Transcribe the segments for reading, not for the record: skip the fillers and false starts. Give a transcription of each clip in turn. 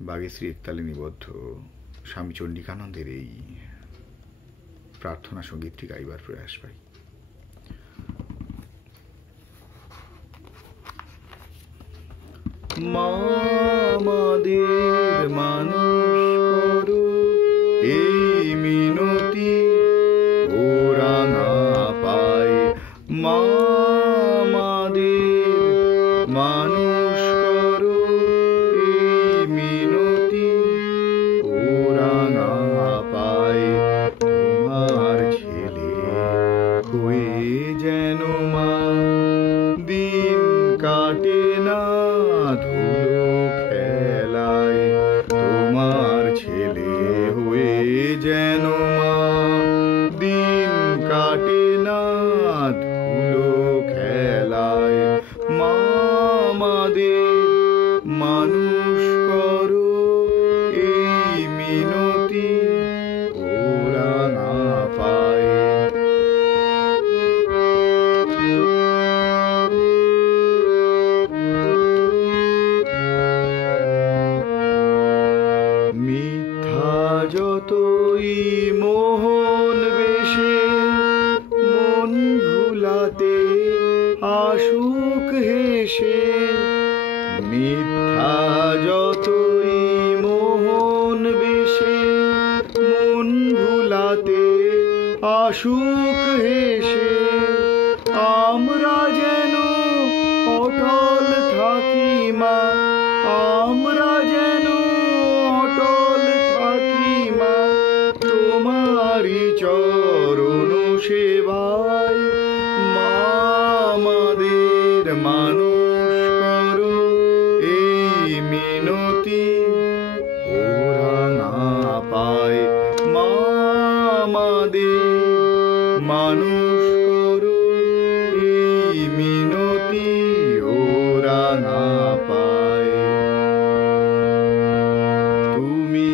বাগেশ্রী একতালে নিবদ্ধ স্বামী চণ্ডিকানন্দের এই প্রার্থনা সঙ্গীতটি গাইবার প্রয়াস পাই। মা আমাদের মানুষ করো এই মিনতি ওরা না পায়। মা আমাদের মানুষ করো এই মিনতি ওরা না পায়। তোমার ছেলে হয়ে যেন মা দিন কাটে না ধুলো খেলায়। তোমার ছেলে হয়ে যেন মা দিন কাটে না ধুলো খেলায়। মা আমাদের মানুষ করো এই মিনতি ওরা না পায়। মিথ্যা যতই মোহন বেশে মন ভুলাতে আসুক হেসে। মিথ্যা যতই মোহন বেশে মন ভুলাতে আসুক হেসে। আমরা যেন অটল থাকি মা, আমরা যেন অটল থাকি মা তোমারি চরণ সেবায়। মা আমাদের মানুষ করো এই মিনতি ওরা না পায়। মা আমাদের মানুষ করো এই মিনতি ওরা না পায়। তুমি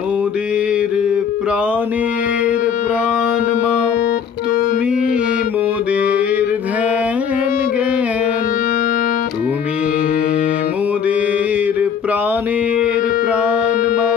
মোদের প্রাণের প্রাণ মা, তুমি মোদের ধ্যান জ্ঞান। তুমি মোদের প্রাণের প্রাণ মা,